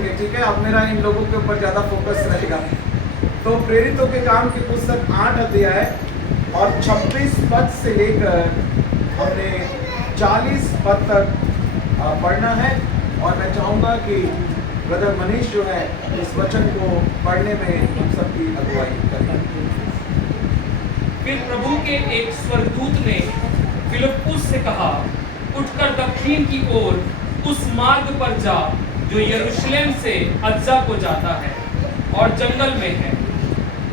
देंगे, ठीक है। अब मेरा इन लोगों के ऊपर ज़्यादा फोकस रहेगा। तो प्रेरितों के काम की पुस्तक 8 अध्याय और 26 पद से लेकर हमने 40 पद तक पढ़ना है। और मैं चाहूँगा कि ब्रदर मनीष जो है इस वचन को पढ़ने में हम सबकी अगुवाई करें। फिर प्रभु के एक स्वर्गदूत ने फिलिप्पुस से कहा, उठकर दक्षिण की ओर उस मार्ग पर जा जो यरूशलेम से अज्जा को जाता है और जंगल में है।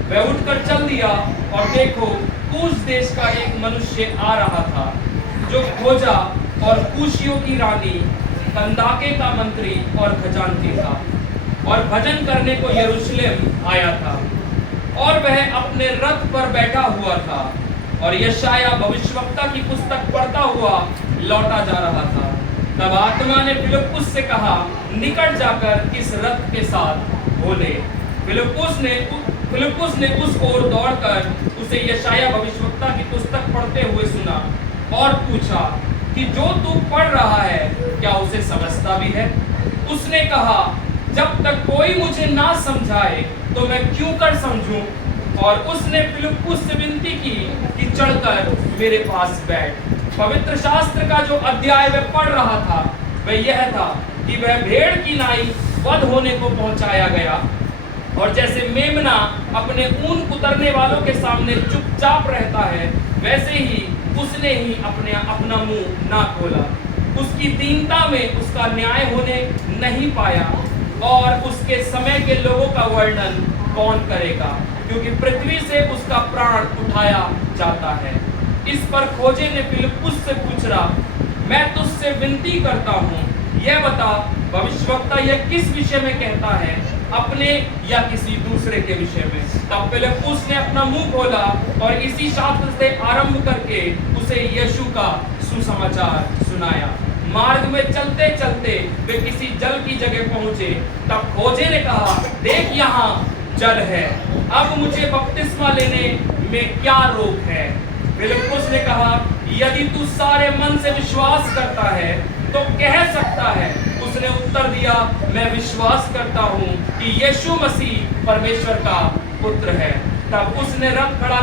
वह उठकर चल दिया और देखो, कूश देश का एक मनुष्य आ रहा था जो खोजा और कूशियों की रानी कंदाके का मंत्री और खजांची था और भजन करने को यरूशलेम आया था। और वह अपने रथ पर बैठा हुआ था और यशाया भविष्यवक्ता की पुस्तक पढ़ता हुआ लौटा जा रहा था। तब आत्मा ने फिलिप्पुस से कहा, निकट जाकर इस रथ के साथ बोले। फिलिप्पुस ने उस ओर दौड़कर उसे यशाया भविष्यवक्ता की पुस्तक पढ़ते हुए सुना और पूछा कि जो तू पढ़ रहा है क्या उसे समझता भी है? उसने कहा, जब तक कोई मुझे ना समझाए तो मैं क्यों कर समझूं? और उसने फिलिप्पुस से विनती की कि चढ़कर मेरे पास बैठ। पवित्र शास्त्र का जो अध्याय वह पढ़ रहा था वह यह था कि वह भेड़ की नाई वध होने को पहुंचाया गया और जैसे मेमना अपने ऊन कुतरने वालों के सामने चुपचाप रहता है, वैसे ही उसने ही अपना मुंह ना खोला। उसकी दीनता में उसका न्याय होने नहीं पाया और उसके समय के लोगों का वर्णन कौन करेगा, क्योंकि पृथ्वी से उसका प्राण उठाया जाता है। इस पर खोजे ने फिलिप्पुस से पूछा, मैं तुझसे विनती करता हूँ, यह बता भविष्यवक्ता यह किस विषय में कहता है, अपने या किसी दूसरे के विषय में? तब फिलिप्पुस ने अपना मुंह खोला और इसी शास्त्र से आरंभ करके उसे यीशु का सुसमाचार सुनाया। मार्ग में चलते चलते वे किसी जल की जगह पहुंचे। तब खोजे ने कहा, देख यहाँ जल है, अब मुझे बपतिस्मा लेने में क्या रोक है? फिलिप्पुस ने कहा, यदि तू सारे मन से विश्वास करता है तो कह सकता है। उसने उत्तर दिया, मैं विश्वास करता हूँ कि यीशु मसीह परमेश्वर का पुत्र है। तब उसने रथ खड़ा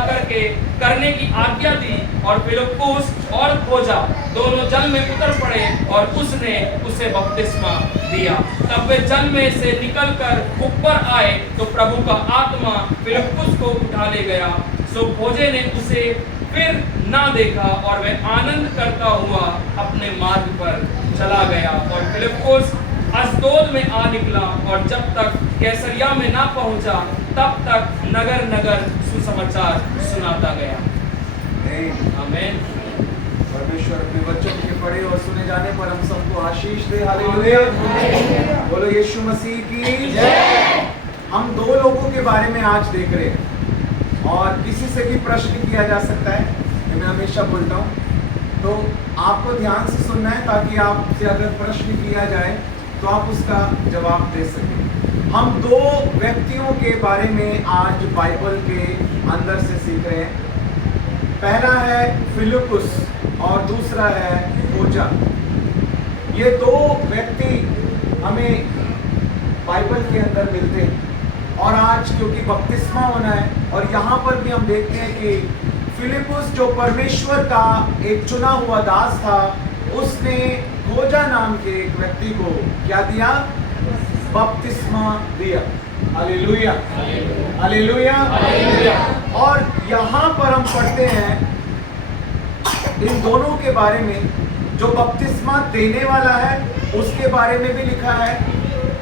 करने की आज्ञा दी और फिलिप्पुस और खोजा दोनों जल में उतर पड़े और उसने उसे बपतिस्मा दिया। तब वे जल में से निकलकर ऊपर आए तो प्रभु का आत्मा फिलिप्पुस को उठा ले गया। सो खोजे ने उसे फिर ना देखा और वह आनंद करता हुआ अपने मार्ग पर चला गया। और फिलिप्पुस अश्दोद में आ निकला और जब तक कैसरिया में ना पहुंचा तब तक नगर नगर सुसमाचार सुनाता गया। आमीन। परमेश्वर अपने वचन के पढ़े और सुने जाने पर हम सबको आशीष दे। हालेलुया। बोलो यीशु मसीह की जय। हम दो लोगों के बारे में आज देख रहे हैं और किसी से भी प्रश्न किया जा सकता है, ये मैं हमेशा बोलता हूँ। तो आपको ध्यान से सुनना है ताकि आपसे अगर प्रश्न किया जाए तो आप उसका जवाब दे सकें। हम दो व्यक्तियों के बारे में आज बाइबल के अंदर से सीख रहे हैं। पहला है फिलिप्पुस और दूसरा है खोजा। ये दो व्यक्ति हमें बाइबल के अंदर मिलते हैं और आज क्योंकि बपतिस्मा होना है और यहाँ पर भी हम देखते हैं कि फिलिप्पुस जो परमेश्वर का एक चुना हुआ दास था, उसने खोजा नाम के एक व्यक्ति को क्या दिया? बपतिस्मा दिया। Hallelujah, hallelujah. और यहाँ पर हम पढ़ते हैं इन दोनों के बारे में, जो बपतिस्मा देने वाला है उसके बारे में भी लिखा है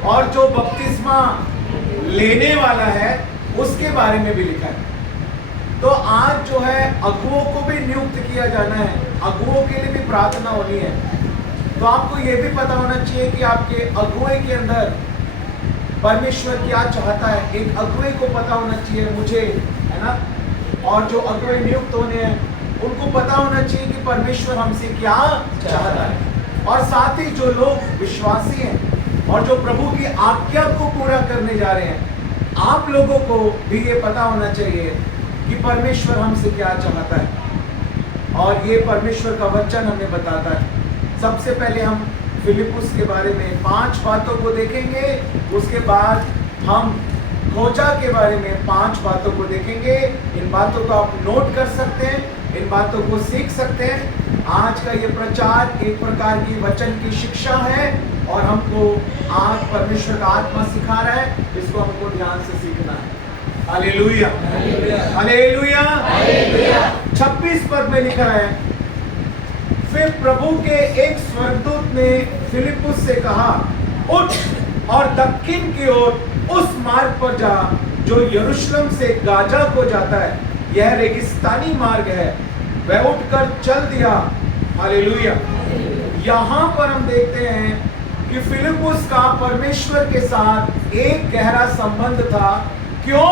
और जो बपतिस्मा लेने वाला है उसके बारे में भी लिखा है। तो आज जो है अगुओं को भी नियुक्त किया जाना है, अगुओं के लिए भी प्रार्थना होनी है। तो आपको ये भी पता होना चाहिए कि आपके अगुए के अंदर परमेश्वर क्या चाहता है। एक अगुए को पता होना चाहिए, मुझे, है ना, और जो अगुए नियुक्त होने हैं उनको पता होना चाहिए कि परमेश्वर हमसे क्या चाहता है। और साथ ही जो लोग विश्वासी हैं और जो प्रभु की आज्ञा को पूरा करने जा रहे हैं, आप लोगों को भी ये पता होना चाहिए कि परमेश्वर हमसे क्या चाहता है। और ये परमेश्वर का वचन हमें बताता है। सबसे पहले हम फिलिपुस के बारे में 5 बातों को देखेंगे। उसके बाद हम खोजा के बारे में 5 बातों को देखेंगे। इन बातों को आप नोट कर सकते हैं, इन बातों को सीख सकते हैं। आज का ये प्रचार एक प्रकार की वचन की शिक्षा है और हमको आज परमेश्वर का आत्मा सिखा रहा है, इसको हमको ध्यान से सीखना है। Hallelujah, hallelujah. 26 पद में लिखा है, फिर प्रभु के एक स्वर्गदूत ने फिलिपुस से कहा, उठ और दक्षिण की ओर उस मार्ग पर जा जो यरूशलेम से गाजा को जाता है, यह रेगिस्तानी मार्ग है। वह उठकर चल दिया। हालेलुया। यहाँ पर हम देखते हैं कि फिलिपुस का परमेश्वर के साथ एक गहरा संबंध था। क्यों?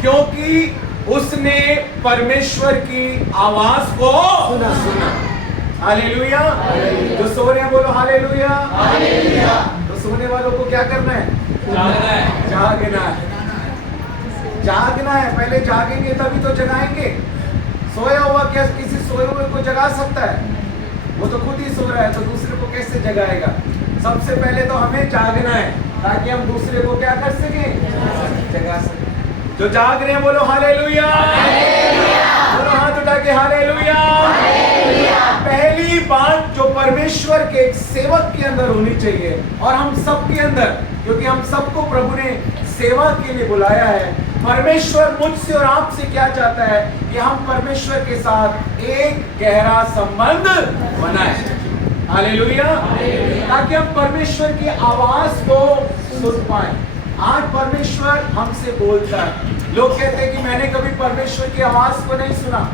क्योंकि उसने परमेश्वर की आवाज को सुना। हालेलुया। जो सो रहे हैं बोलो हालेलुया। तो सोने वालों को क्या करना है? जागना है। जागना है। पहले जागेंगे तभी तो जगाएंगे। सोया हुआ क्या किसी सोए हुए को जगा सकता है? वो तो खुद ही सो रहा है, तो दूसरे को कैसे जगाएगा? सबसे पहले तो हमें जागना है ताकि हम दूसरे को क्या कर सकें? जगा सकें। जो जाग रहे हैं बोलो हालेलुया। बोलो हाथ उठा के हालेलुया। पहली बात जो परमेश्वर के एक सेवक के अंदर होनी चाहिए और हम सब के अंदर, क्योंकि हम सबको प्रभु ने सेवा के लिए बुलाया है। परमेश्वर मुझसे और आपसे क्या चाहता है कि हम परमेश्वर के साथ एक गहरा संबंध बनाएं। हालेलुया। ताकि हम परमेश्वर की आवाज को सुन पाएं। आज परमेश्वर हमसे बोलता है। लोग कहते हैं कि मैंने कभी परमेश्वर की आवाज को नहीं सुना।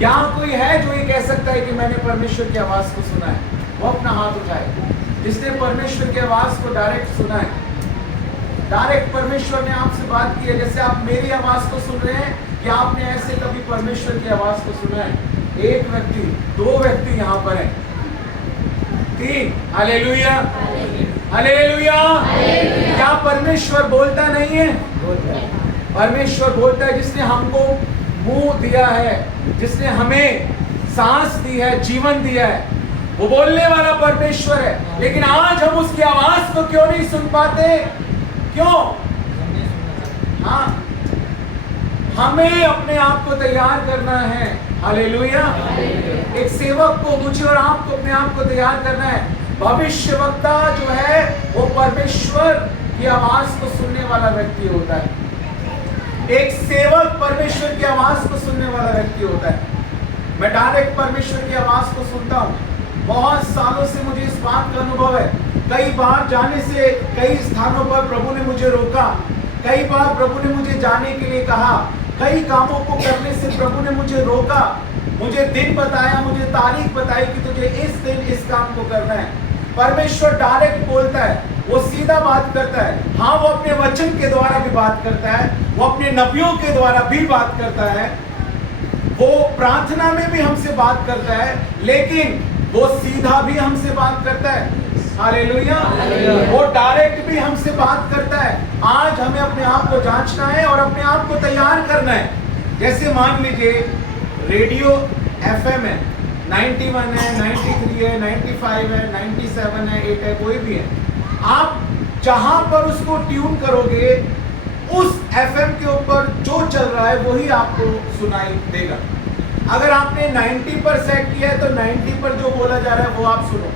यहाँ कोई है जो ये कह सकता है कि मैंने परमेश्वर की आवाज को सुना है? वो अपना हाथ उठाए जिसने परमेश्वर की आवाज को डायरेक्ट सुना है। डायरेक्ट परमेश्वर ने आपसे बात की है, जैसे आप मेरी आवाज को सुन रहे हैं। क्या आपने ऐसे कभी परमेश्वर की आवाज को सुना है? एक व्यक्ति, 2 व्यक्ति यहाँ पर हैं, 3। Hallelujah, hallelujah. क्या परमेश्वर बोलता नहीं है? परमेश्वर बोलता है। जिसने हमको मुंह दिया है, जिसने हमें सांस दी है, जीवन दिया है, वो बोलने वाला परमेश्वर है। लेकिन आज हम उसकी आवाज को क्यों नहीं सुन पाते? क्यों? हाँ, हमें अपने आप को तैयार करना है। हालेलुया। एक सेवक को, मुझे और आपको अपने आप को तैयार करना है। भविष्यवक्ता जो है वो परमेश्वर की आवाज को सुनने वाला व्यक्ति होता है। एक सेवक परमेश्वर की आवाज को सुनने वाला व्यक्ति होता है। मैं डायरेक्ट परमेश्वर की आवाज को सुनता हूँ। बहुत सालों से मुझे इस बात का अनुभव है। कई बार जाने से कई स्थानों पर प्रभु ने मुझे रोका। कई बार प्रभु ने मुझे जाने के लिए कहा। कई कामों को करने से प्रभु ने मुझे रोका। मुझे दिन बताया, मुझे तारीख बताई कि तुझे इस दिन इस काम को करना है। परमेश्वर डायरेक्ट बोलता है, वो सीधा बात करता है। हाँ, वो अपने वचन के द्वारा भी बात करता है, वो अपने नबियों के द्वारा भी बात करता है, वो प्रार्थना में भी हमसे बात करता है, लेकिन वो सीधा भी हमसे बात करता है। हालेलुया। वो डायरेक्ट भी हमसे बात करता है। आज हमें अपने आप को जांचना है और अपने आप को तैयार करना है। जैसे मान लीजिए रेडियो FM है, 91 है, 93 है, 95 है, 97 है, 8 है, कोई भी है। आप जहां पर उसको ट्यून करोगे, उस FM के ऊपर जो चल रहा है वही आपको सुनाई देगा। अगर आपने 90 पर सेट किया है तो 90 पर जो बोला जा रहा है वो आप सुनो।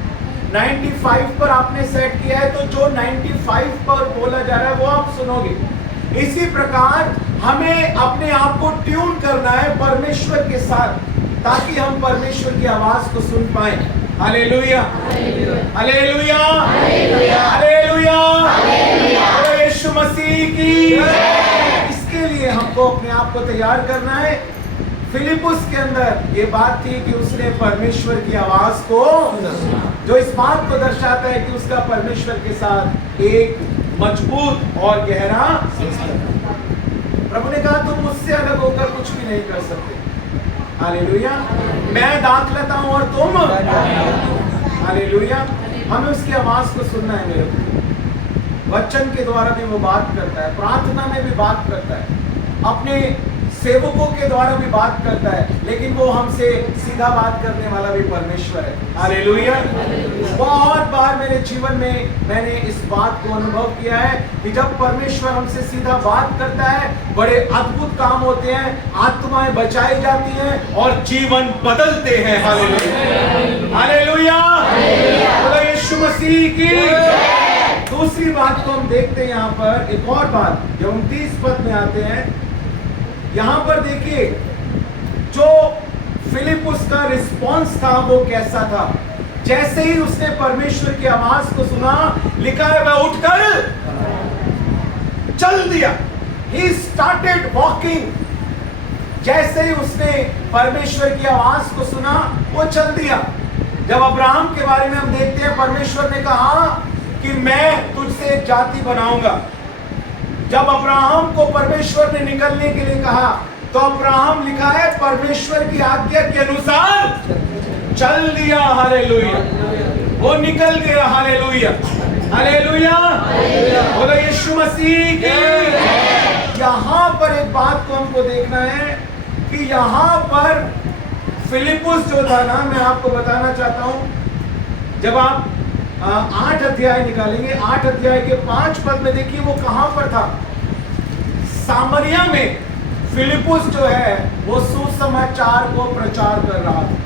95 पर आपने सेट किया है तो जो 95 पर बोला जा रहा है वो आप सुनोगे। इसी प्रकार हमें अपने आप को ट्यून करना है परमेश्वर के साथ, ताकि हम परमेश्वर की आवाज को सुन पाए। हालेलुया, हालेलुया, हालेलुया, यीशु मसीह की। इसके लिए हमको अपने आप को तैयार करना है। फिलिपुस के अंदर ये बात थी कि उसने परमेश्वर की आवाज को, जो इस बात को दर्शाता है कि उसका परमेश्वर के साथ एक मजबूत और गहरा। प्रभु ने कहा तुम मुझसे अलग होकर कुछ भी नहीं कर सकते। हालेलुया। मैं दाखलता हूं और तुम। हालेलुया। हमें उसकी आवाज को सुनना है। मेरे वचन के द्वारा भी वो बात करता है, प्रार्थना में भी बात करता है, अपने सेवकों के द्वारा भी बात करता है, लेकिन वो हमसे सीधा बात करने वाला भी परमेश्वर है। हालेलुया। बहुत बार मेरे जीवन में मैंने इस बात को अनुभव किया है कि जब परमेश्वर हमसे सीधा बात करता है, बड़े अद्भुत काम होते हैं, आत्माएं बचाई जाती हैं और जीवन बदलते हैं। हालेलुया, हालेलुया, बोलो यीशु मसीह की। दूसरी बात को हम देखते हैं यहाँ पर, एक और बात जब 29 पद में आते हैं, यहाँ पर देखिए जो फिलिपुस का रिस्पॉन्स था वो कैसा था। जैसे ही उसने परमेश्वर की आवाज को सुना, लिखा है वह उठकर चल दिया। He started walking। जैसे ही उसने परमेश्वर की आवाज को सुना, वो चल दिया। जब अब्राहम के बारे में हम देखते हैं, परमेश्वर ने कहा कि मैं तुझसे एक जाति बनाऊंगा। जब अब्राहम को परमेश्वर ने निकलने के लिए कहा, तो अब्राहम लिखा है परमेश्वर की आज्ञा के अनुसार चल दिया। हालेलुया, वो निकल गया। हालेलुया, हालेलुया, बोलो यीशु मसीह की। यहाँ पर एक बात को हमको देखना है कि यहाँ पर फिलिपुस जो था ना, मैं आपको बताना चाहता हूं, जब आप 8 अध्याय निकालेंगे, 8 अध्याय के 5 पद में देखिए वो कहां पर था। सामरिया में फिलिपुस जो है वो सुसमाचार को प्रचार कर रहा था।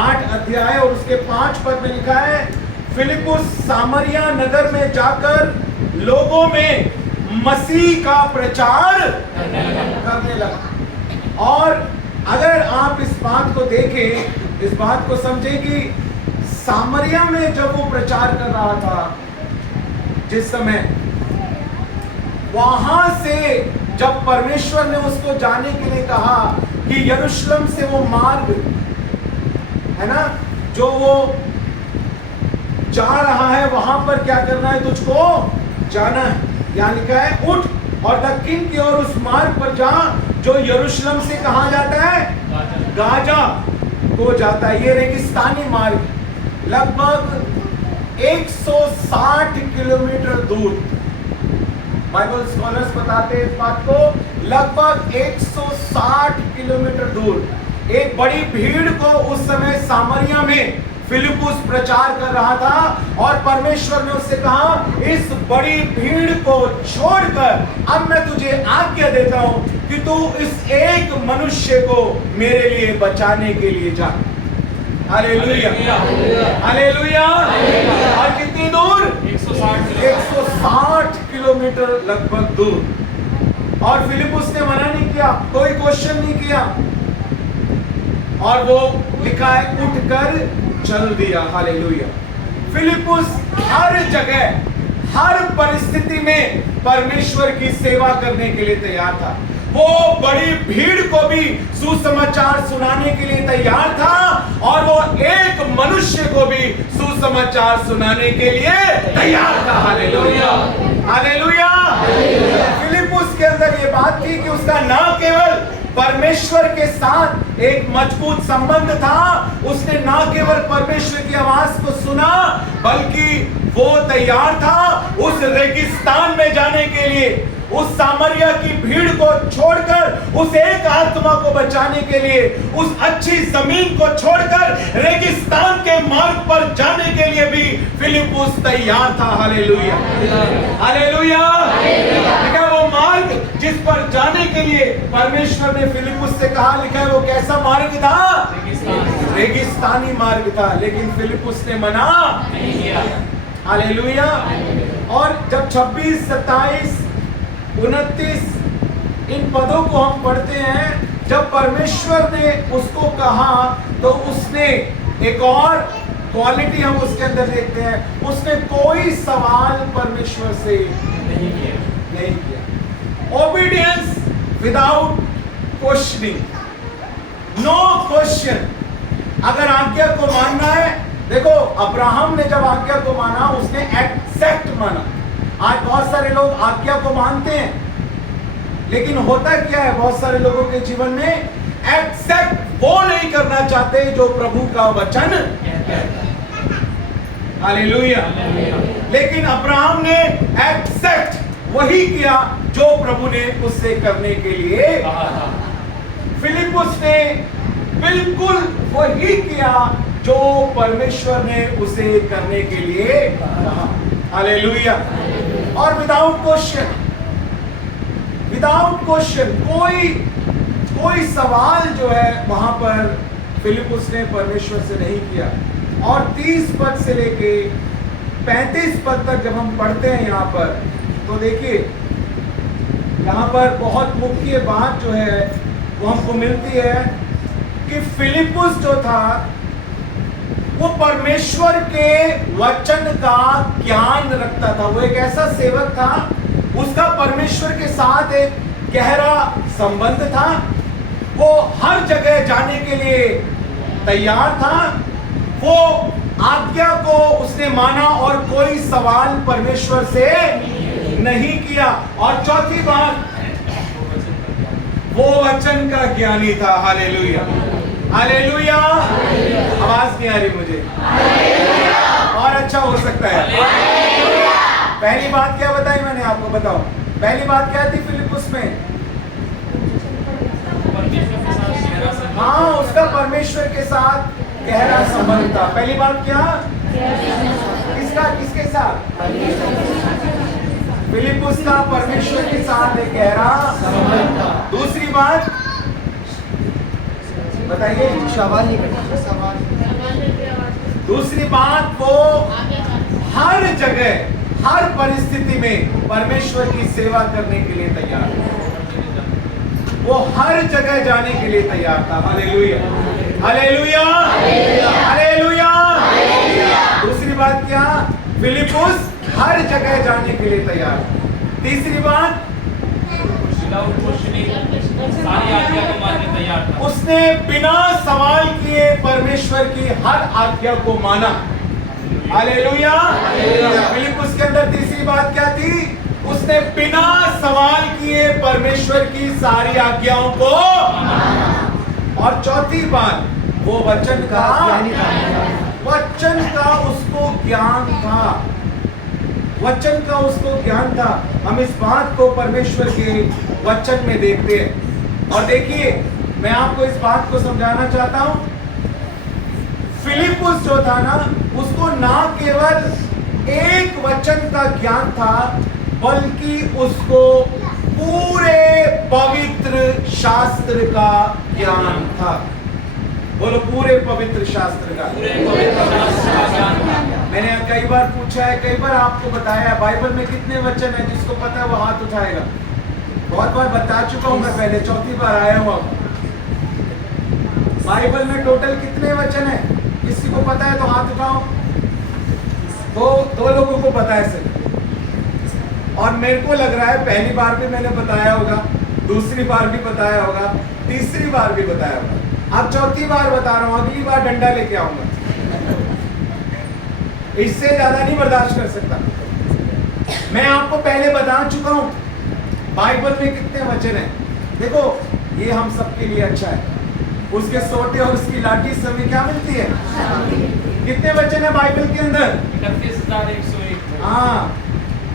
8 अध्याय और उसके 5 पद में लिखा है, फिलिपुस सामरिया नगर में जाकर लोगों में मसीह का प्रचार करने लगा। और अगर आप इस बात को देखें, इस बात को समझें कि सामरिया में जब वो प्रचार कर रहा था, जिस समय वहां से जब परमेश्वर ने उसको जाने के लिए कहा कि यरूशलेम से वो मार्ग है ना, जो वो जा रहा है, वहां पर क्या करना है, तुझको जाना है। यहाँ लिखा है उठ और दक्षिण की ओर उस मार्ग पर जा जो यरूशलेम से कहा जाता है, गाजा को जाता है। ये रेगिस्तानी मार्ग लगभग 160 किलोमीटर दूर, बाइबल स्कॉलर्स बताते हैं इस बात को, लगभग 160 किलोमीटर दूर। एक बड़ी भीड़ को उस समय सामरिया में फिलिपुस प्रचार कर रहा था और परमेश्वर ने उससे कहा, इस बड़ी भीड़ को छोड़कर अब मैं तुझे आज्ञा देता हूं कि तू इस एक मनुष्य को मेरे लिए बचाने के लिए जा। Hallelujah, hallelujah. और कितनी दूर? 160 किलोमीटर लगभग दूर। और फिलिपुस ने मना नहीं किया, कोई क्वेश्चन नहीं किया, और वो लिखा है उठकर चल दिया। हालेलुया। फिलिपुस हर जगह, हर परिस्थिति में परमेश्वर की सेवा करने के लिए तैयार था। वो बड़ी भीड़ को भी सुसमाचार सुनाने के लिए तैयार था और वो एक मनुष्य को भी सुसमाचार सुनाने के लिए तैयार था। Hallelujah, hallelujah. फिलिपुस के अंदर ये बात थी कि उसका ना केवल परमेश्वर के साथ एक मजबूत संबंध था, उसने ना केवल परमेश्वर की आवाज को सुना, बल्कि वो तैयार था उस रेगिस्तान में जाने के लिए, उस सामरिया की भीड़ को छोड़कर उस एक आत्मा को बचाने के लिए, उस अच्छी जमीन को छोड़कर रेगिस्तान के मार्ग पर जाने के लिए भी फिलिपुस तैयार था। Hallelujah, hallelujah. लिखा वो मार्ग जिस पर जाने के लिए परमेश्वर ने फिलिपुस से कहा, लिखा है वो कैसा मार्ग था? रेगिस्तानी मार्ग था, लेकिन फिलिपुस ने मना नहीं किया। हालेलुया। और जब 26, 27, 29 इन पदों को हम पढ़ते हैं, जब परमेश्वर ने उसको कहा तो उसने एक और क्वालिटी हम उसके अंदर देखते हैं, उसने कोई सवाल परमेश्वर से नहीं किया। Obedience without questioning, no question. अगर आज्ञा को मानना है, देखो अब्राहम ने जब आज्ञा को माना, उसने एक्सेप्ट माना। आज बहुत सारे लोग आज्ञा को मानते हैं, लेकिन होता क्या है बहुत सारे लोगों के जीवन में, एक्सेप्ट वो नहीं करना चाहते जो प्रभु का वचन कहता है। हालेलुया। लेकिन अब्राहम ने एक्सेप्ट, वो वही किया जो प्रभु ने उससे करने के लिए कहा था। फिलिपुस ने बिल्कुल वही किया जो परमेश्वर ने उसे करने के लिए कहा। हालेलुया। और विदाउट क्वेश्चन कोई सवाल जो है वहां पर फिलिपुस ने परमेश्वर से नहीं किया। और 30 पद से लेके 35 पद तक जब हम पढ़ते हैं यहाँ पर, तो देखिए यहाँ पर बहुत मुख्य बात जो है वो हमको मिलती है कि फिलिपुस जो था वो परमेश्वर के वचन का ज्ञान रखता था। वो एक ऐसा सेवक था, उसका परमेश्वर के साथ एक गहरा संबंध था। वो हर जगह जाने के लिए तैयार था। वो आज्ञा को उसने माना और कोई सवाल परमेश्वर से नहीं किया। और चौथी बात, वो वचन का ज्ञानी था। Hallelujah, hallelujah. आवाज नहीं आ रही मुझे। और अच्छा हो सकता है। पहली बात क्या बताई मैंने आपको, बताओ पहली बात क्या थी फिलिपुस में? हाँ, उसका परमेश्वर के साथ गहरा संबंध था। पहली बात क्या? किसके साथ? फिलिपुस का परमेश्वर के साथ एक गहरा संबंध था। दूसरी बात बताइए। सवाल नहीं करना। दूसरी बात, वो हर जगह हर परिस्थिति में परमेश्वर की सेवा करने के लिए तैयार था। वो हर जगह जाने के लिए तैयार था। Hallelujah, hallelujah, hallelujah. दूसरी बात क्या? फिलिपुस हर जगह जाने के लिए तैयार था। तीसरी बात, सारी आज्ञा को मानने तैयार था। उसने बिना सवाल किए परमेश्वर की हर आज्ञा को माना। हालेलुया। फिलिपुस के अंदर तीसरी बात क्या थी? उसने बिना सवाल किए परमेश्वर की सारी आज्ञाओं को। और चौथी बात, वो वचन का उसको ज्ञान था। वचन का उसको ज्ञान था। हम इस बात को परमेश्वर के वचन में देखते हैं। और देखिए, मैं आपको इस बात को समझाना चाहता हूं। फिलिपुस जो था ना, उसको ना केवल एक वचन का ज्ञान था, बल्कि उसको पूरे पवित्र शास्त्र का ज्ञान था। बोलो, पूरे पवित्र शास्त्र का। मैंने कई बार पूछा है, कई बार आपको बताया है, बाइबल में कितने वचन है? जिसको पता है वो हाथ उठाएगा। बहुत बार बता चुका हूं मैं पहले, चौथी बार आया हूं। अब बाइबल में टोटल कितने वचन है? किसी को पता है तो हाथ उठाओ। दो लोगों को पता है सिर्फ। और मेरे को लग रहा है पहली बार भी मैंने बताया होगा, दूसरी बार भी बताया होगा, तीसरी बार भी बताया होगा। अब चौथी बार बता रहा हूं, अगली बार डंडा लेके आऊंगा। इससे ज्यादा नहीं बर्दाश्त कर सकता। मैं आपको पहले बता चुका हूं बाइबल में कितने वचन हैं। देखो, ये हम सबके लिए अच्छा है। उसके सोटे और उसकी लाठी समय क्या मिलती है? कितने वचन है बाइबल के अंदर? 31,101। हाँ,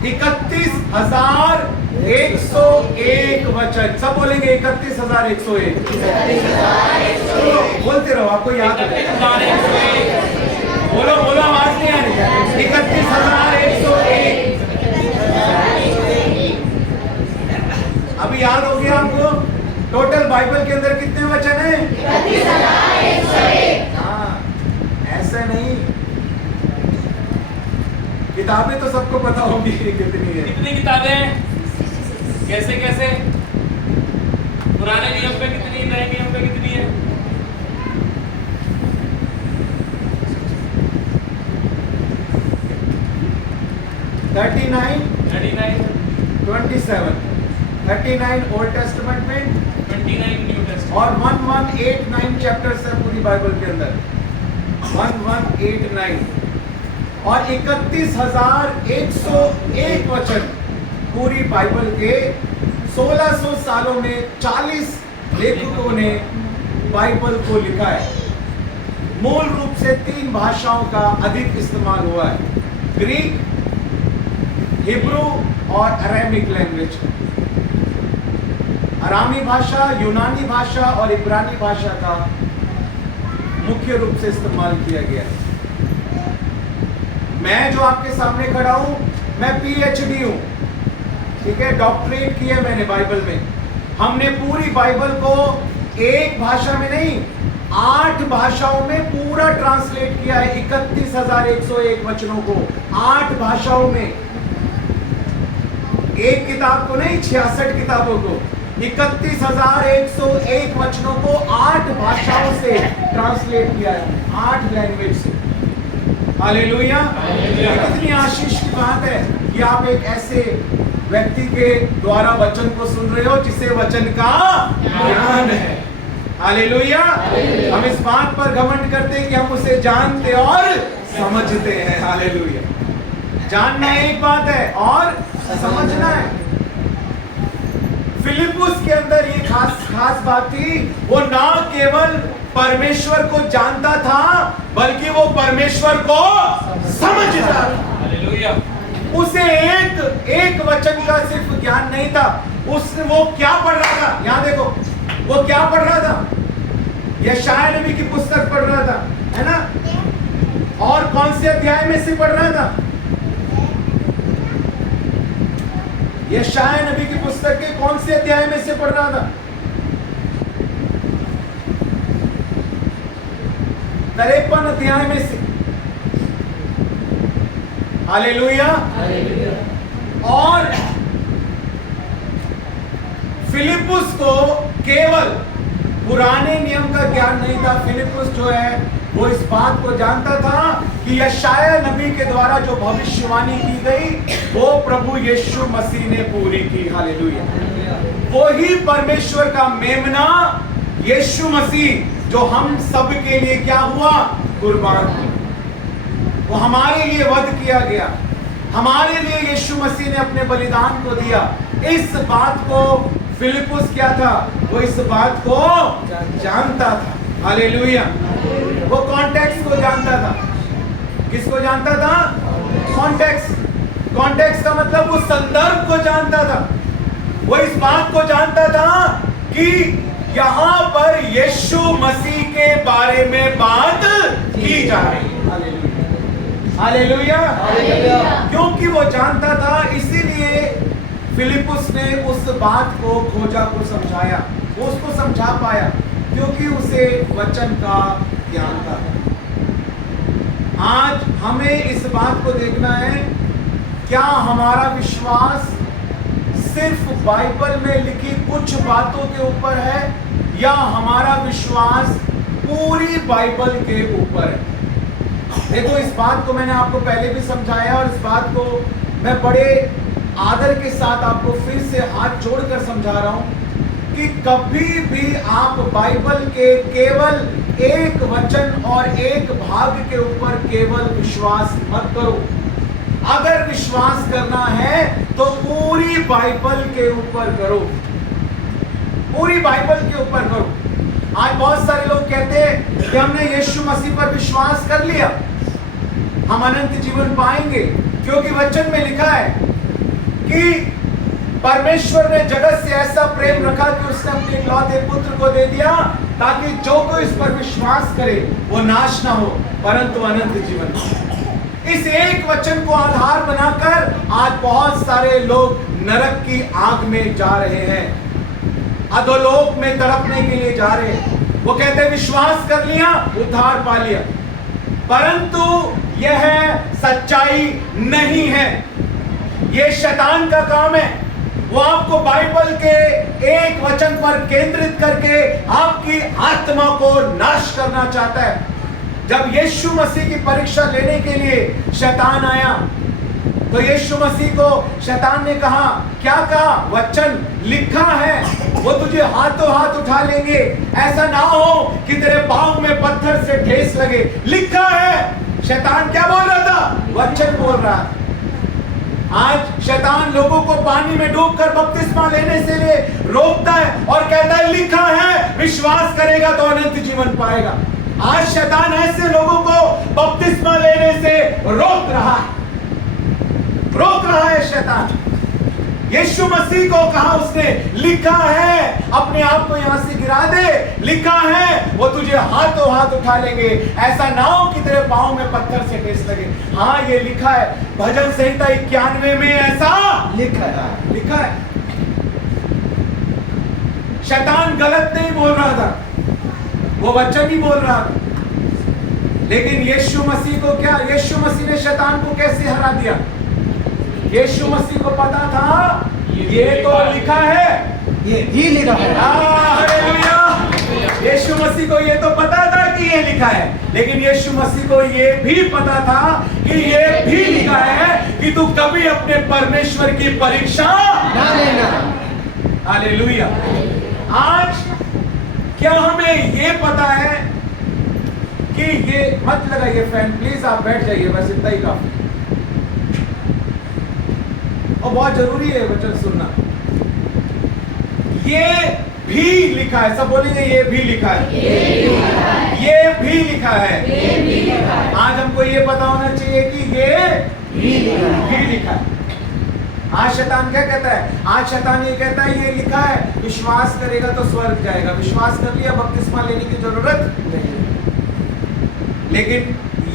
31,101 वचन। सब बोलेंगे 31,101। बोलते रहो, आपको याद है। बोलो बोलो, आवाज नहीं आ रही। 31,101। अभी याद हो गया हमको? टोटल बाइबल के अंदर कितने वचन हैं? 31,101। हाँ, ऐसे नहीं। किताबें तो सबको पता होगी कितनी है। कितनी किताबें हैं? कैसे कैसे? पुराने नियम पे कितनी, नए नियम पे कितनी है? 39, 27, 39 ओल्ड टेस्टमेंट में 29 न्यू टेस्टमेंट और 1189 चैप्टर्स है पूरी बाइबल के अंदर। 1189 और 31,101 वचन पूरी बाइबल के 1600 सालों में 40 लेखकों ने बाइबल को लिखा है। मूल रूप से 3 भाषाओं का अधिक इस्तेमाल हुआ है, ग्रीक, हिब्रू और अरेमिक लैंग्वेज। अरामी भाषा, यूनानी भाषा और इब्रानी भाषा का मुख्य रूप से इस्तेमाल किया गया है। मैं जो आपके सामने खड़ा हूं, मैं PhD हूं, ठीक है, डॉक्टरेट किया मैंने बाइबल में। हमने पूरी बाइबल को एक भाषा में नहीं, 8 भाषाओं में पूरा ट्रांसलेट किया है। 31,101 वचनों को 8 भाषाओं में, एक किताब को नहीं, 66 किताबों को, 31,101 वचनों को 8 भाषाओं से ट्रांसलेट किया है, 8 लैंग्वेज से। हालेलुया। कितनी आशीष की बात है कि आप एक ऐसे व्यक्ति के द्वारा वचन को सुन रहे हो जिसे वचन का ज्ञान है। हालेलुया। हम इस बात पर घमंड करते हैं कि हम उसे जानते और समझते हैं। हालेलुया। जानना एक बात है और समझना है। फिलिपुस के अंदर ये खास बात थी, वो ना केवल परमेश्वर को जानता था बल्कि वो परमेश्वर को समझता था। हालेलुया। उसे एक वचन का सिर्फ ज्ञान नहीं था, उसने वो क्या पढ़ रहा था, यहां देखो, वो क्या पढ़ रहा था, यशायाह नबी की पुस्तक पढ़ रहा था, है ना। और कौन से अध्याय में से पढ़ रहा था? यशायाह नबी की पुस्तक के कौन से अध्याय में से पढ़ रहा था? 53 अध्याय में से। हालेलुया। और फिलिपुस को केवल पुराने नियम का ज्ञान नहीं था। फिलिपुस जो है वो इस बात को जानता था कि यशायाह नबी के द्वारा जो भविष्यवाणी की गई वो प्रभु यीशु मसीह ने पूरी की। हालेलुया। वो ही परमेश्वर का मेमना यीशु मसीह जो हम सब के लिए क्या हुआ, कुर्बान हुआ, वो हमारे लिए वध किया गया, हमारे लिए यीशु मसीह ने अपने बलिदान को दिया। इस बात को फिलिपुस क्या था, वो इस बात को जानता था। हालेलुया। वो कॉन्टेक्स्ट को जानता था। किसको जानता था? कॉन्टेक्स्ट। कॉन्टेक्स्ट का मतलब वो संदर्भ को जानता था। वो इस बात को जानता था कि यहां पर यीशु मसीह के बारे में बात की जा रही है। हालेलुया। क्योंकि वो जानता था, इसीलिए फिलिपुस ने उस बात को खोजा को समझाया, वो उसको समझा पाया क्योंकि उसे वचन का ज्ञान था। आज हमें इस बात को देखना है, क्या हमारा विश्वास सिर्फ बाइबल में लिखी कुछ बातों के ऊपर है या हमारा विश्वास पूरी बाइबल के ऊपर है? देखो, इस बात को मैंने आपको पहले भी समझाया और इस बात को मैं बड़े आदर के साथ आपको फिर से हाथ जोड़कर समझा रहा हूं कि कभी भी आप बाइबल के केवल एक वचन और एक भाग के ऊपर केवल विश्वास मत करो। अगर विश्वास करना है तो पूरी बाइबल के ऊपर करो, पूरी बाइबल के ऊपर करो। आज बहुत सारे लोग कहते हैं कि हमने यीशु मसीह पर विश्वास कर लिया, हम अनंत जीवन पाएंगे, क्योंकि वचन में लिखा है कि परमेश्वर ने जगत से ऐसा प्रेम रखा कि उसने अपने इकलौते पुत्र को दे दिया ताकि जो कोई इस पर विश्वास करे वो नाश ना हो परंतु अनंत जीवन पाए। इस एक वचन को आधार बनाकर आज बहुत सारे लोग नरक की आग में जा रहे हैं, अधोलोक में तड़पने के लिए जा रहे हैं। वो कहते हैं विश्वास कर लिया, उद्धार पा लिया, परंतु यह सच्चाई नहीं है। ये शैतान का काम है। वो आपको बाइबल के एक वचन पर केंद्रित करके आपकी आत्मा को नाश करना चाहता है। जब यीशु मसीह की परीक्षा लेने के लिए शैतान आया तो यीशु मसीह को शैतान ने कहा, क्या कहा? वचन लिखा है, वो तुझे हाथों हाथ उठा लेंगे, ऐसा ना हो कि तेरे पांव में पत्थर से ठेस लगे। लिखा है। शैतान क्या बोल रहा था? वचन बोल रहा था। आज शैतान लोगों को पानी में डूबकर बपतिस्मा लेने से लिए रोकता है और कहता है लिखा है, विश्वास करेगा तो अनंत जीवन पाएगा। आज शैतान ऐसे लोगों को बपतिस्मा लेने से रोक रहा है, रोक रहा है शैतान। यीशु मसीह को कहा उसने, लिखा है, अपने आप को यहां से गिरा दे, लिखा है वो तुझे हाथों हाथ उठा लेंगे, ऐसा ना हो कि तेरे पांव में पत्थर से ठेस लगे। हाँ ये लिखा है, भजन संहिता 91 में ऐसा लिखा है। शैतान गलत नहीं बोल रहा था, वो वचन ही बोल रहा था, लेकिन यीशु मसीह को क्या, यीशु मसीह ने शैतान को कैसे हरा दिया? यीशु मसीह को पता था ये तो लिखा है, ये भी लिखा है। हालेलुया। यीशु मसीह को ये तो पता था कि ये लिखा है, लेकिन यीशु मसीह को ये भी पता था कि ये भी लिखा है कि तू कभी अपने परमेश्वर की परीक्षा ना लेना। हालेलुया। आज क्या हमें ये पता है कि ये, मत लगाइए फैन प्लीज, आप बैठ जाइए, बस इतना ही काफी, और बहुत जरूरी है वचन सुनना। ये भी लिखा है, सब बोलेंगे ये भी लिखा है, ये भी लिखा है। आज हमको ये पता होना चाहिए कि ये भी लिखा है। आज शैतान क्या कहता है? आज शैतान ये कहता है ये लिखा है, विश्वास करेगा तो स्वर्ग जाएगा, विश्वास कर लिया बपतिस्मा लेने की जरूरत नहीं। लेकिन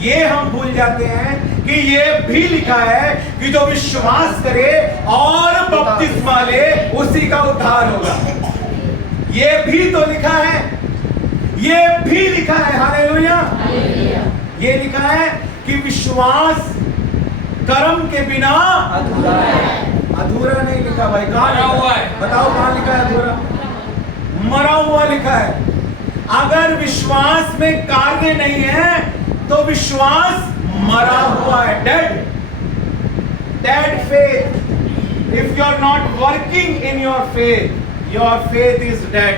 ये हम भूल जाते हैं कि ये भी लिखा है कि जो विश्वास करे और बपतिस्मा ले उसी का उद्धार होगा। ये भी तो लिखा है, ये भी लिखा है। हालेलुया। ये लिखा है कि विश्वास कर्म के बिना अधूरा है। अधूरा नहीं लिखा भाई, कहाँ मरा हुआ है। बताओ कहाँ लिखा है अधूरा? मरा हुआ लिखा है। अगर विश्वास में कार्य नहीं है तो विश्वास मरा हुआ है, dead faith. If you are not working in your faith is dead.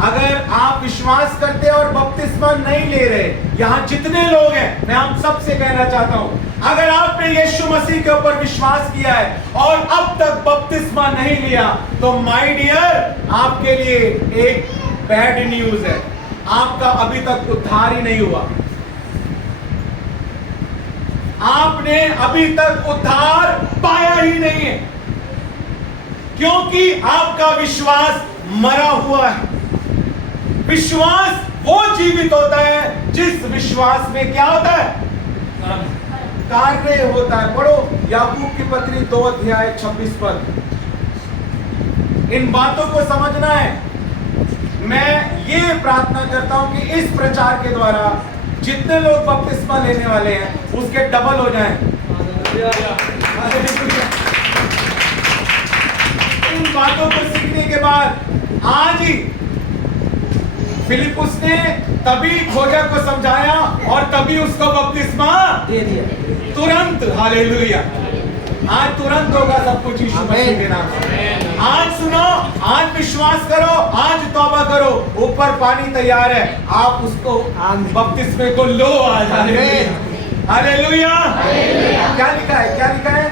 अगर आप विश्वास करते और बपतिस्मा नहीं ले रहे, यहां जितने लोग हैं, मैं आप सबसे कहना चाहता हूं, अगर आपने यीशु मसीह के ऊपर विश्वास किया है और अब तक बपतिस्मा नहीं लिया, तो माय डियर आपके लिए एक बैड न्यूज है, आपका अभी तक उद्धार ही नहीं हुआ। आपने अभी तक उद्धार पाया ही नहीं है, क्योंकि आपका विश्वास मरा हुआ है। विश्वास वो जीवित होता है जिस विश्वास में क्या होता है? कार्य होता है। पढ़ो याकूब की पत्री 2 अध्याय 26 पद। इन बातों को समझना है। मैं ये प्रार्थना करता हूं कि इस प्रचार के द्वारा जितने लोग बपतिस्मा लेने वाले हैं उसके डबल हो जाएं। इन बातों को सीखने के बाद आज ही फिलिपुस ने तभी खोजा को समझाया और तभी उसको बपतिस्मा दे दिया तुरंत। हालेलुया। आज तुरंत होगा सब कुछ यीशु मसीह के नाम से। आज सुनो, आज विश्वास करो, आज तौबा करो, ऊपर पानी तैयार है, आप उसको बपतिस्मे को लो आज। हालेलुया। हालेलुया। क्या लिखा है? क्या लिखा है?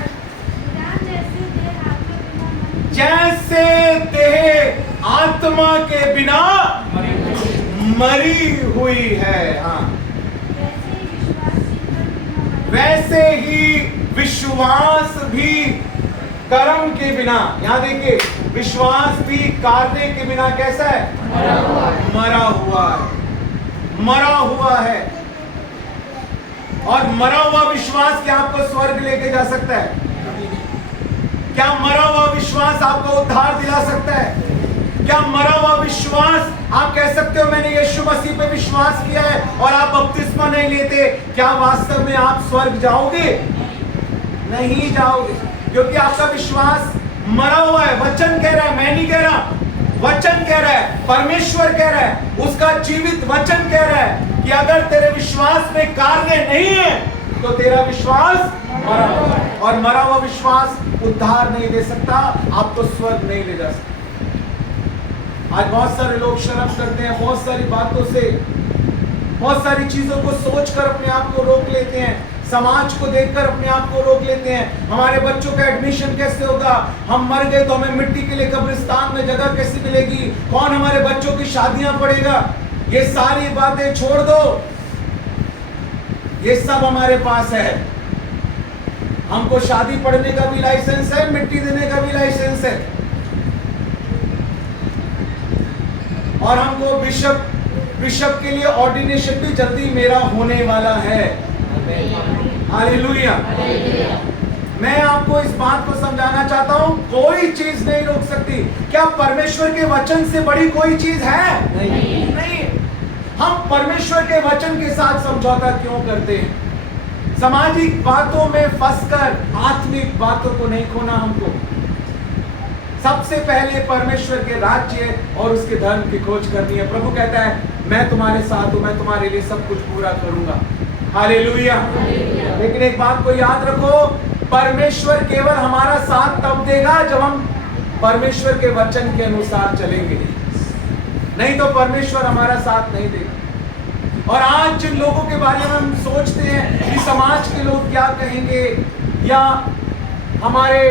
जैसे देह आत्मा के बिना मरी हुई है, हाँ, वैसे ही विश्वास भी कर्म के बिना, यहां देखिए, विश्वास भी कार्य के बिना कैसा है? मरा हुआ है। मरा हुआ है। और मरा हुआ विश्वास क्या आपको स्वर्ग लेके जा सकता है? क्या मरा हुआ विश्वास आपको उद्धार दिला सकता है? क्या मरा हुआ विश्वास आप कह सकते हो मैंने यीशु मसीह पे विश्वास किया है और आप बपतिस्मा नहीं लेते, क्या वास्तव में आप स्वर्ग जाओगे? नहीं जाओगे, क्योंकि आपका विश्वास मरा हुआ है। वचन कह रहा है, मैं नहीं कह रहा, वचन कह रहा है, परमेश्वर कह रहा है, उसका जीवित वचन कह रहा है कि अगर तेरे विश्वास में कार्य नहीं है तो तेरा विश्वास मरा हुआ है। और मरा हुआ विश्वास उद्धार नहीं दे सकता, आपको स्वर्ग नहीं ले जा सकता। आज बहुत सारे लोग शर्म करते हैं, बहुत सारी बातों से, बहुत सारी चीजों को सोचकर अपने आप को रोक लेते हैं, समाज को देखकर अपने आप को रोक लेते हैं। हमारे बच्चों का एडमिशन कैसे होगा? हम मर गए तो हमें मिट्टी के लिए कब्रिस्तान में जगह कैसे मिलेगी? कौन हमारे बच्चों की शादियां पढ़ेगा? ये सारी बातें छोड़ दो, ये सब हमारे पास है। हमको शादी पढ़ने का भी लाइसेंस है, मिट्टी देने का भी से, और हमको बिशप के लिए ऑर्डिनेशन भी जल्दी मेरा होने वाला है। हालेलुया। मैं आपको इस बात को समझाना चाहता हूं, कोई चीज नहीं रोक सकती। क्या परमेश्वर के वचन से बड़ी कोई चीज है? नहीं। हम परमेश्वर के वचन के साथ समझौता क्यों करते हैं? सामाजिक बातों में फंसकर आत्मिक बातों को नहीं खोना हमको। सबसे पहले परमेश्वर के राज्य और उसके धर्म की खोज करनी है। प्रभु कहता है मैं तुम्हारे साथ हूं, मैं तुम्हारे लिए सब कुछ पूरा करूंगा। हालेलुया। लेकिन एक बात को याद रखो, परमेश्वर केवल हमारा साथ तब देगा जब हम परमेश्वर के वचन के अनुसार चलेंगे, नहीं तो परमेश्वर हमारा साथ नहीं देगा। और आज जिन लोगों के बारे में हम सोचते हैं कि समाज के लोग क्या कहेंगे, या हमारे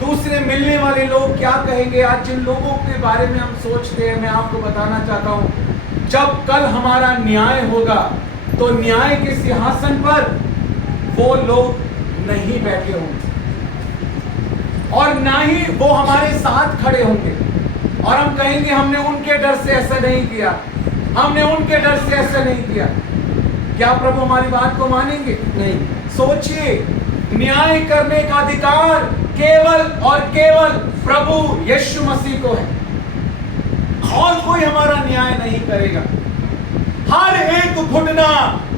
दूसरे मिलने वाले लोग क्या कहेंगे, आज जिन लोगों के बारे में हम सोचते हैं, मैं आपको बताना चाहता हूं, जब कल हमारा न्याय होगा तो न्याय के सिंहासन पर वो लोग नहीं बैठे होंगे और ना ही वो हमारे साथ खड़े होंगे, और हम कहेंगे हमने उनके डर से ऐसा नहीं किया, हमने उनके डर से ऐसा नहीं किया। क्या प्रभु हमारी बात को मानेंगे? नहीं। सोचिए, न्याय करने का अधिकार केवल और केवल प्रभु यीशु मसीह को है, और कोई हमारा न्याय नहीं करेगा। हर एक घुटना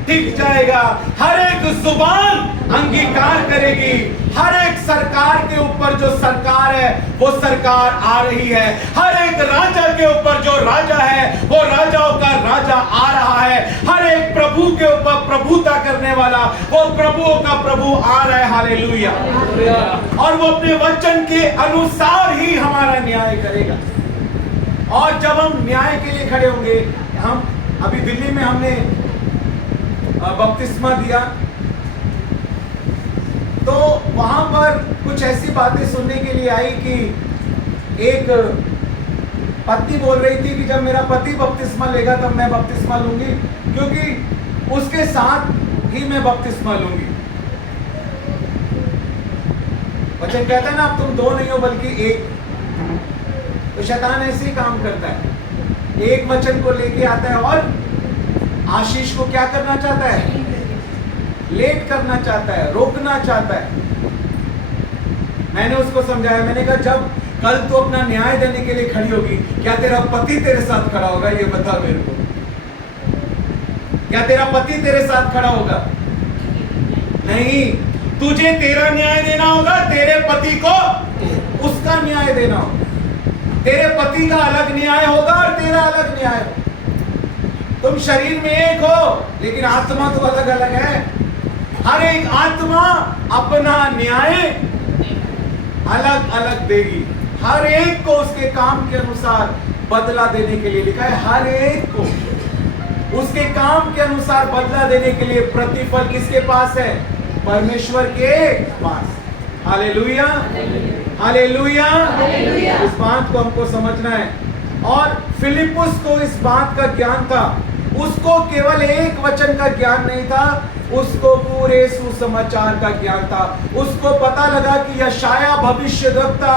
टिक जाएगा, हर एक जुबान अंगीकार करेगी, हर एक सरकार के ऊपर जो सरकार है वो सरकार आ रही है, हर एक राजा के ऊपर जो राजा है वो राजाओं का राजा आ रहा है, हर एक प्रभु के ऊपर प्रभुता करने वाला वो प्रभुओं का प्रभु आ रहा है। हालेलुया। और वो अपने वचन के अनुसार ही हमारा न्याय करेगा। और जब हम न्याय के लिए खड़े होंगे, हम अभी दिल्ली में हमने बपतिस्मा दिया, तो वहां पर कुछ ऐसी बातें सुनने के लिए आई कि एक पत्नी बोल रही थी कि जब मेरा पति बपतिस्मा लेगा तब मैं बपतिस्मा लूंगी, क्योंकि उसके साथ ही मैं बपतिस्मा लूंगी। वचन कहता है ना, अब तुम दो नहीं हो बल्कि एक। तो शैतान ऐसे ही काम करता है, एक वचन को लेके आता है और आशीष को क्या करना चाहता है? लेट करना चाहता है, रोकना चाहता है। मैंने उसको समझाया, मैंने कहा जब कल तू अपना न्याय देने के लिए खड़ी होगी, क्या तेरा पति तेरे साथ खड़ा होगा? ये बता मेरे को, क्या तेरा पति तेरे साथ खड़ा होगा? नहीं, तुझे तेरा न्याय देना होगा, तेरे पति को उसका न्याय देना होगा। तेरे पति का अलग न्याय होगा और तेरा अलग न्याय होगा। तुम शरीर में एक हो, लेकिन आत्मा तो अलग अलग है। हर एक आत्मा अपना न्याय अलग अलग देगी, हर एक को उसके काम के अनुसार बदला देने के लिए लिखा है। हर एक को उसके काम के अनुसार बदला देने के लिए प्रतिफल किसके पास है? परमेश्वर के पास। Hallelujah, hallelujah. इस बात को हमको समझना है। और फिलिपुस को इस बात का ज्ञान था, उसको केवल एक वचन का ज्ञान नहीं था, उसको पूरे सुसमाचार का ज्ञान था। उसको पता लगा कि यशाया भविष्यद्वक्ता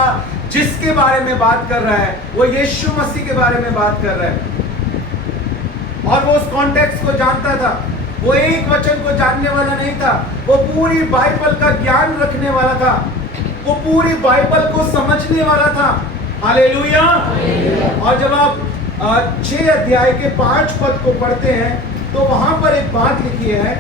जिसके बारे में बात कर रहा है वो यीशु मसीह के बारे में बात कर रहा है, और वो उस कॉन्टेक्स्ट को जानता था। वो एक वचन को जानने वाला नहीं था, वो पूरी बाइबल का ज्ञान रखने वाला था, वो पूरी बाइबल को समझने वाला था। हालेलुया। और जब आप 6 अध्याय के 5 पद को पढ़ते हैं तो वहां पर एक बात लिखी है।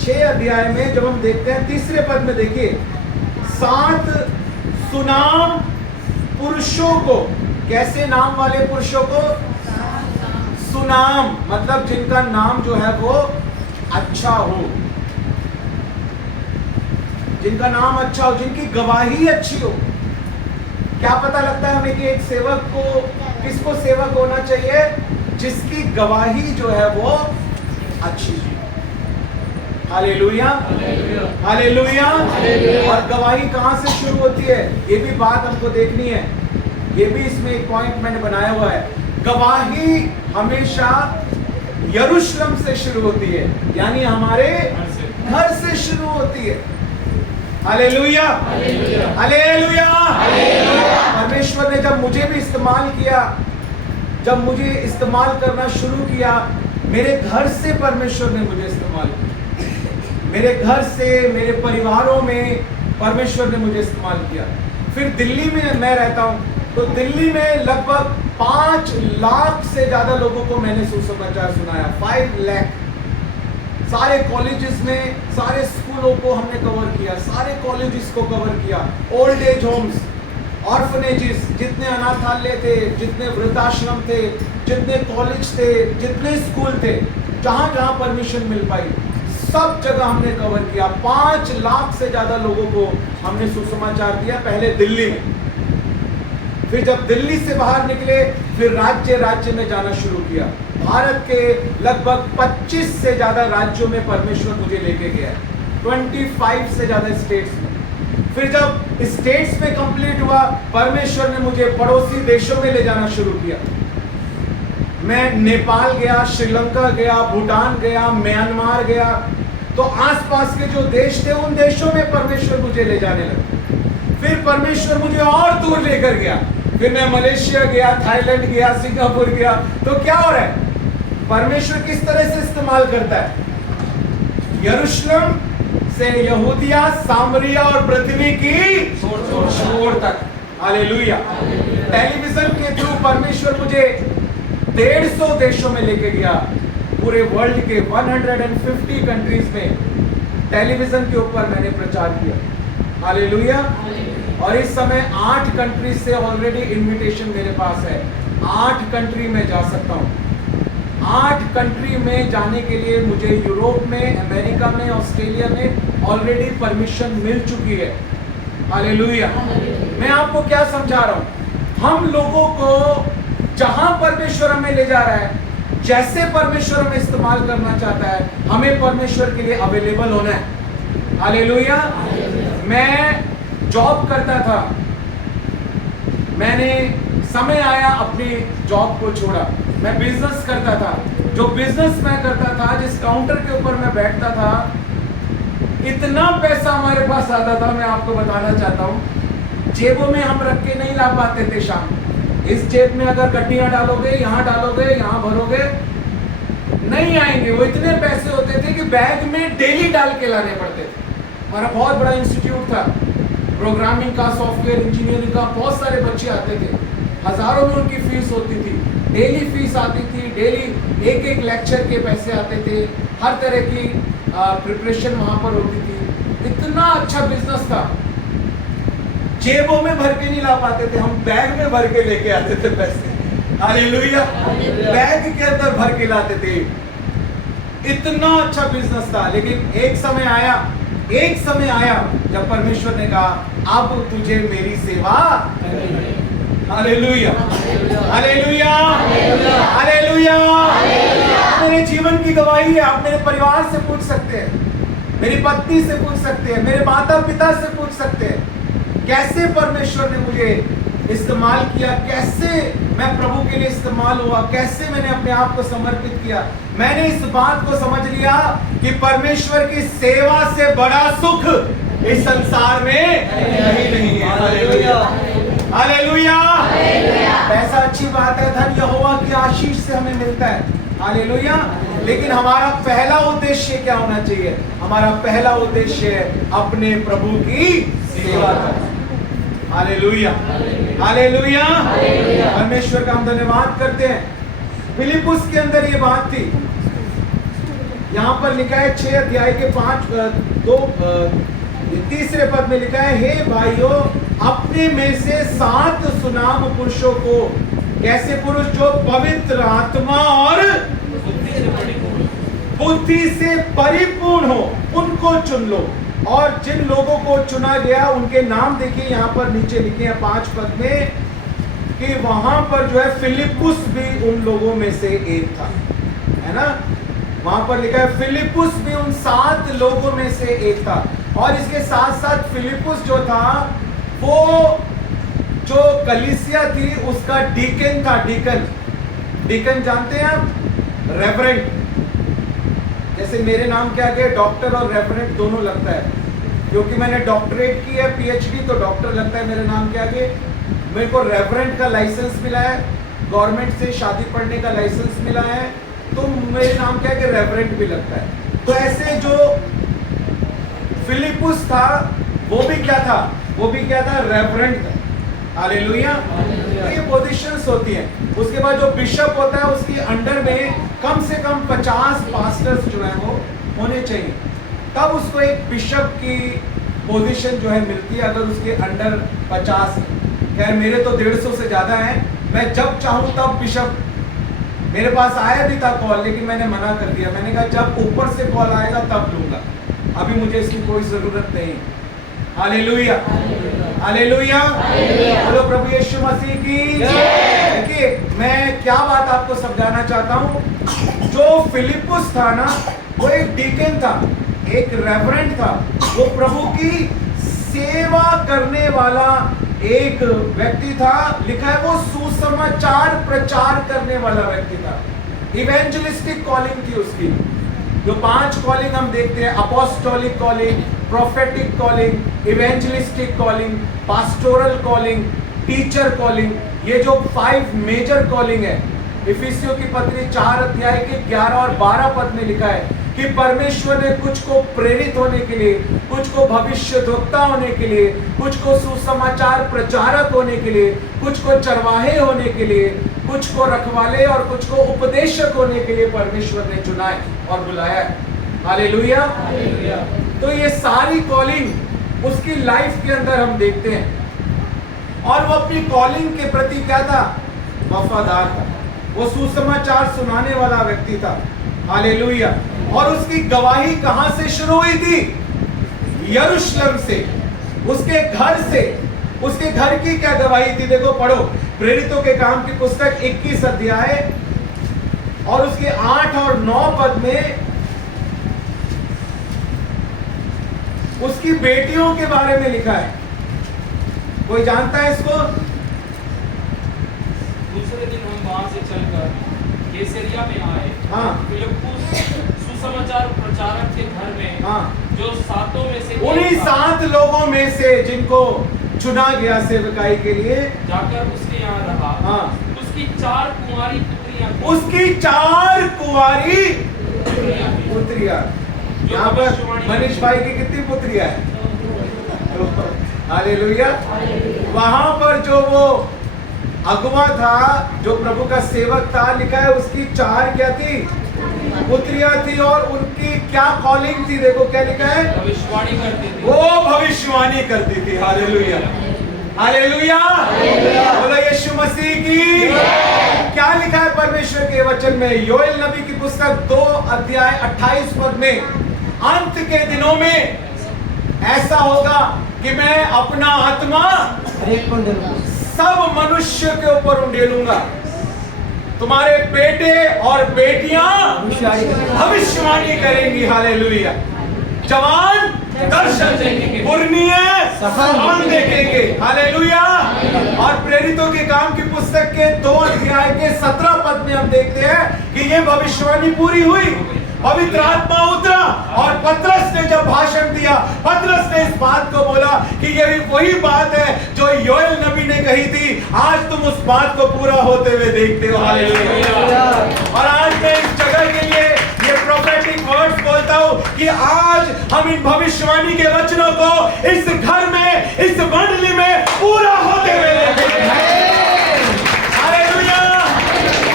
6 अध्याय में जब हम देखते हैं, तीसरे पद में देखिए, 7 सुनाम पुरुषों को, कैसे नाम वाले पुरुषों को? सुनाम मतलब जिनका नाम जो है वो अच्छा हो, जिनका नाम अच्छा हो, जिनकी गवाही अच्छी हो। क्या पता लगता है हमें कि एक सेवक को, किसको सेवक होना चाहिए? जिसकी गवाही जो है वो अच्छी है। Hallelujah, hallelujah. और गवाही कहां से शुरू होती है? ये भी बात हमको देखनी है, ये भी इसमें एक पॉइंट मैंने बनाया हुआ है। गवाही हमेशा यरूशलेम से शुरू होती है, यानी हमारे घर से शुरू होती है। Hallelujah, hallelujah. परमेश्वर ने जब मुझे भी इस्तेमाल किया, जब मुझे इस्तेमाल करना शुरू किया, मेरे घर से परमेश्वर ने मुझे इस्तेमाल किया। मेरे घर से, मेरे परिवारों में परमेश्वर ने मुझे इस्तेमाल किया। फिर दिल्ली में मैं रहता हूँ, तो दिल्ली में लगभग 5 लाख से ज्यादा लोगों को मैंने सुसमाचार सुनाया। 5 लाख। सारे कॉलेजेस में, सारे स्कूलों को हमने कवर किया, सारे कॉलेजेस को कवर किया, ओल्ड एज होम्स, ऑर्फनेजेस, जितने अनाथालय थे, जितने वृद्धाश्रम थे, जितने कॉलेज थे, जितने स्कूल थे, जहां जहां परमिशन मिल पाई, सब जगह हमने कवर किया। 5 लाख से ज्यादा लोगों को हमने सुसमाचार दिया, पहले दिल्ली में। फिर जब दिल्ली से बाहर निकले, फिर राज्य राज्य में जाना शुरू किया। भारत के लगभग 25 से ज्यादा राज्यों में परमेश्वर मुझे लेके गया, 25 से ज्यादा स्टेट्स में। फिर जब स्टेट्स में कंप्लीट हुआ, परमेश्वर ने मुझे पड़ोसी देशों में ले जाना शुरू किया। मैं नेपाल गया, श्रीलंका गया, भूटान गया, म्यांमार गया। तो आसपास के जो देश थे, उन देशों में परमेश्वर मुझे ले जाने लगा। फिर परमेश्वर मुझे और दूर लेकर गया। फिर मैं मलेशिया गया, थाईलैंड गया, सिंगापुर गया। तो क्या हो रहा है? परमेश्वर किस तरह से इस्तेमाल करता है? यरूशलेम से यहूदिया, सामरिया और पृथ्वी की छोर तक। हालेलुया। टेलीविजन के थ्रू परमेश्वर मुझे 150 देशों में लेके गया। पूरे वर्ल्ड के 150 कंट्रीज में टेलीविजन के ऊपर मैंने प्रचार किया। हालेलुया। और इस समय 8 कंट्री से ऑलरेडी इनविटेशन मेरे पास है। 8 कंट्री में जा सकता हूँ। 8 कंट्री में जाने के लिए मुझे यूरोप में, अमेरिका में, ऑस्ट्रेलिया में ऑलरेडी परमिशन मिल चुकी है। हालेलुया। मैं आपको क्या समझा रहा हूँ? हम लोगों को जहां परमेश्वर हमें ले जा रहा है, जैसे परमेश्वर हमें इस्तेमाल करना चाहता है, हमें परमेश्वर के लिए अवेलेबल होना है। हालेलुया। मैं जॉब करता था, मैंने समय आया अपनी जॉब को छोड़ा। मैं बिजनेस करता था। जो बिजनेस मैं करता था, जिस काउंटर के ऊपर मैं बैठता था, इतना पैसा हमारे पास आता था, मैं आपको बताना चाहता हूँ, जेबों में हम रख के नहीं ला पाते थे। शाम इस जेब में अगर गड्डियां डालोगे, यहाँ डालोगे, यहाँ भरोगे, नहीं आएंगे। वो इतने पैसे होते थे कि बैग में डेली डाल के लाने पड़ते थे। हमारा बहुत बड़ा इंस्टीट्यूट था, प्रोग्रामिंग का, सॉफ्टवेयर इंजीनियरिंग का, बहुत सारे बच्चे आते थे। हजारों में उनकी फीस होती थी, डेली फीस आती थी, डेली एक लेक्चर के पैसे आते थे, हर तरह की प्रिपरेशन वहां पर होती थी। इतना अच्छा बिजनेस था। जेबों में भर के नहीं ला पाते थे, हम बैग में भर के लेके आते थे पैसे। हालेलुया। बैग के अंदर भर के लाते थे। इतना अच्छा बिजनेस था। लेकिन एक समय आया जब परमेश्वर ने कहा, अब तुझे मेरी सेवा। Hallelujah, hallelujah, hallelujah. मेरे जीवन की गवाही है। आप मेरे परिवार से पूछ सकते हैं, मेरी पत्नी से पूछ सकते हैं, मेरे माता पिता से पूछ सकते हैं, कैसे परमेश्वर ने मुझे इस्तेमाल किया, कैसे मैं प्रभु के लिए इस्तेमाल हुआ, कैसे मैंने अपने आप को समर्पित किया। मैंने इस बात को समझ लिया कि परमेश्वर की सेवा से बड़ा सुख इस संसार में नहीं है। Hallelujah, hallelujah. पैसा अच्छी बात है, धन यहोवा की आशीष से हमें मिलता है। हालेलुया। लेकिन हमारा पहला उद्देश्य क्या होना चाहिए? हमारा पहला उद्देश्य है अपने प्रभु की सेवा करना। Hallelujah, hallelujah. परमेश्वर का हम धन्यवाद करते हैं। फिलिप्पुस के अंदर ये बात थी। यहाँ पर लिखा है 6 अध्याय के 3 पद में लिखा है, हे भाइयों, अपने में से 7 सुनाम पुरुषों को, कैसे पुरुष? जो पवित्र आत्मा और बुद्धि से परिपूर्ण हो, उनको चुन लो। और जिन लोगों को चुना गया उनके नाम देखिए, यहाँ पर नीचे लिखे हैं 5 पद में, कि वहां पर जो है फिलिप्पुस भी उन लोगों में से एक था, है ना। वहां पर लिखा है फिलिप्पुस भी उन 7 लोगों में से एक था। और इसके साथ साथ फिलिप्पुस जो था, वो जो कलीसिया थी उसका डीकन था। डीकन जानते हैं आप? रेवरेंड। जैसे मेरे नाम के आगे डॉक्टर और रेफरेंट दोनों लगता है, क्योंकि मैंने डॉक्टरेट की है, पीएचडी, तो डॉक्टर लगता है मेरे नाम के आगे। मेरे को रेफरेंट का लाइसेंस मिला है, गवर्नमेंट से शादी पढ़ने का लाइसेंस मिला है, तो मेरे नाम के आगे रेफरेंट भी लगता है। तो ऐसे जो फिलिपुस था वो भी क्या था, वो भी क्या था, रेफरेंट था। हालेलुया। तो ये पोजीशंस होती हैं। उसके बाद जो बिशप होता है उसके अंडर में कम से कम 50 पास्टर्स जो है वो होने चाहिए, तब उसको एक बिशप की पोजीशन जो है मिलती है, अगर उसके अंडर 50 है। खैर मेरे तो 150 से ज्यादा है, मैं जब चाहूं तब बिशप, मेरे पास आया भी था कॉल, लेकिन मैंने मना कर दिया। मैंने कहा जब ऊपर से कॉल आएगा तब लूंगा, अभी मुझे इसकी कोई जरूरत नहीं। हालेलुया, हालेलुया, बोलो प्रभु यीशु मसीह की जय। देखिए मैं क्या बात आपको समझाना चाहता हूँ, जो फिलिपुस था ना वो एक डीकन था, एक रेवरेंट था, वो प्रभु की सेवा करने वाला एक व्यक्ति था। लिखा है वो सुसमाचार प्रचार करने वाला व्यक्ति था, इवेंजलिस्टिक कॉलिंग थी उसकी। जो 5 कॉलिंग हम देखते हैं, apostolic calling, prophetic calling, evangelistic calling, pastoral calling, teacher calling, ये जो 5 मेजर कॉलिंग है। इफिसियों की पत्री 4 अध्याय के 11 और 12 पद में लिखा है कि परमेश्वर ने कुछ को प्रेरित होने के लिए, कुछ को भविष्यद्वक्ता होने के लिए, कुछ को सुसमाचार प्रचारक होने के लिए, कुछ को चरवाहे होने के लिए, कुछ को रखवाले और कुछ को उपदेशक होने के लिए परमेश्वर ने चुना है और बुलाया है। हालेलुया। तो ये सारी कॉलिंग उसकी लाइफ के अंदर हम देखते हैं, और वो अपनी कॉलिंग के प्रति क्या था, वफादार था। वो सुसमाचार सुनाने वाला व्यक्ति था। हालेलुया। और उसकी गवाही कहां से शुरू हुई थी, यरूशलेम से, उसके घर से। उसके घर की क्या गवाही थी, देखो पढ़ो प्रेरितों के काम की पुस्तक 21 अध्याय और उसके 8 और 9 पद में उसकी बेटियों के बारे में लिखा है। कोई जानता है इसको? दूसरे दिन हम वहां से चलकर कैसरिया में आए। हाँ। फिलिप्पुस सुसमाचार प्रचारक के घर में, हाँ। जो 7 में से उन्हीं 7 लोगों में से जिनको चुना गया सेवकाई के लिए, जाकर उसके यहाँ रहा। हाँ। उसकी 4 कुंवारी पुत्रियां थीं। उसकी 4 कुंवारी पुत्रियां थीं। पुत्रियां। यहाँ पर मनीष भाई की कितनी पुत्रियां हैं? हालेलुया। वहां पर जो वो अगुवा था, जो प्रभु का सेवक था, लिखा है उसकी 4 क्या थी, पुत्रियां थी। और उनकी क्या कॉलिंग थी, देखो क्या लिखा है, भविष्यवाणी करती थी। वो भविष्यवाणी करती थी। हालेलुया, हालेलुया, बोलो यीशु मसीह की। क्या लिखा है परमेश्वर के वचन में, योएल नबी की पुस्तक 2 अध्याय 28 पद में, अंत के दिनों में ऐसा होगा कि मैं अपना आत्मा सब मनुष्य के ऊपर उंडेलूंगा। तुम्हारे बेटे और बेटियां भविष्यवाणी करेंगी। हालेलुया। जवान दर्शन देखेंगे, पुरनिये सपन देखेंगे। हालेलुया। और प्रेरितों के काम की पुस्तक के 2 अध्याय के 17 पद में हम देखते हैं कि ये भविष्यवाणी पूरी हुई। पवित्र आत्मा उतरा और पतरस ने जब भाषण दिया, पतरस ने इस बात को बोला कि ये वही बात है जो योएल नबी ने कही थी। आज तुम उस बात को पूरा होते हुए देखते हो। हालेलुया। और आज मैं इस जगह के लिए ये प्रोफेटिक वर्ड्स बोलता हूं कि आज हम इन भविष्यवाणी के वचनों को इस घर में, इस मंडली में पूरा होते हुए देखेंगे।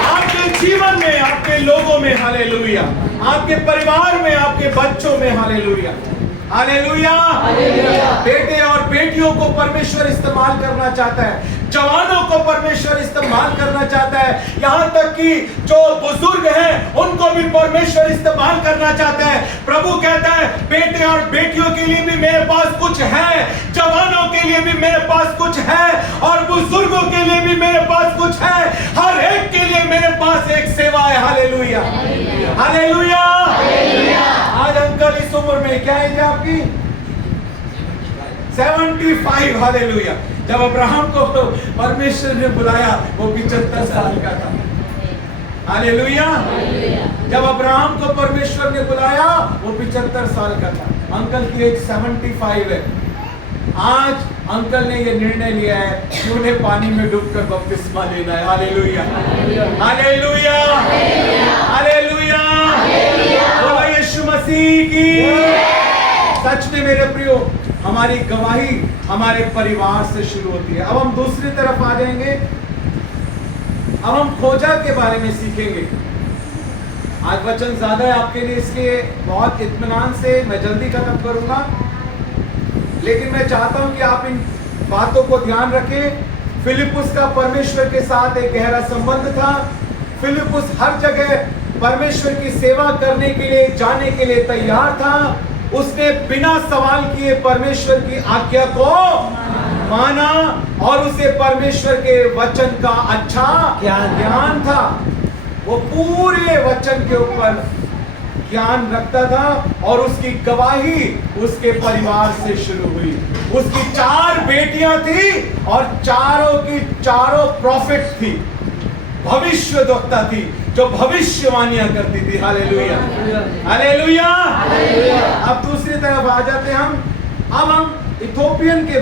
आपके जीवन में, आपके लोगों में, हालेलुया, आपके परिवार में, आपके बच्चों में, हालेलुया, हालेलुया। बेटे और बेटियों को परमेश्वर इस्तेमाल करना चाहता है, जवानों को परमेश्वर इस्तेमाल करना चाहता है, यहाँ तक कि जो बुजुर्ग हैं उनको भी परमेश्वर इस्तेमाल करना चाहता है। प्रभु कहता है बेटे और बेटियों के लिए भी मेरे पास कुछ है, जवानों के लिए भी मेरे पास कुछ है, और बुजुर्गों के लिए भी मेरे पास कुछ है। हर एक के लिए मेरे पास एक सेवा है। Hallelujah, hallelujah. आज अंकल इस उम्र में क्या एज है आपकी? 75। हालेलुया। जब अब्राहम को परमेश्वर ने बुलाया वो 75 साल का था। हालेलुया। जब अब्राहम को परमेश्वर ने बुलाया वो 75 साल का था, अंकल की एज 75 है। आज अंकल ने ये निर्णय लिया है कि उन्हें पानी में डूबकर बपतिस्मा लेना है। Hallelujah, hallelujah, hallelujah. बोलो यीशु मसीह की। सच में मेरे प्रियो, हमारी गवाही हमारे परिवार से शुरू होती है। अब हम दूसरी तरफ आ जाएंगे। अब हम खोजा के बारे में सीखेंगे। आज वचन ज्यादा है आपके लिए, इसलिए बहुत इत्मीनान से मैं जल्दी खत्म करूंगा, लेकिन मैं चाहता हूं कि आप इन बातों को ध्यान रखें। फिलिपुस का परमेश्वर के साथ एक गहरा संबंध था। फिलिपुस हर जगह परमेश्वर की सेवा करने के लिए, जाने के लिए तैयार था। उसने बिना सवाल किए परमेश्वर की आज्ञा को माना और उसे परमेश्वर के वचन का अच्छा ज्ञान था। वो पूरे वचन के ऊपर ज्ञान रखता था और उसकी गवाही उसके परिवार से शुरू हुई। उसकी 4 बेटियां थी और चारों की चारों प्रॉफिट थी, भविष्यद्वक्ता थी जो भविष्यवाणियां करती थी। Hallelujah, hallelujah. अब दूसरी तरफ आ जाते हैं हम। अब हम इथोपियन के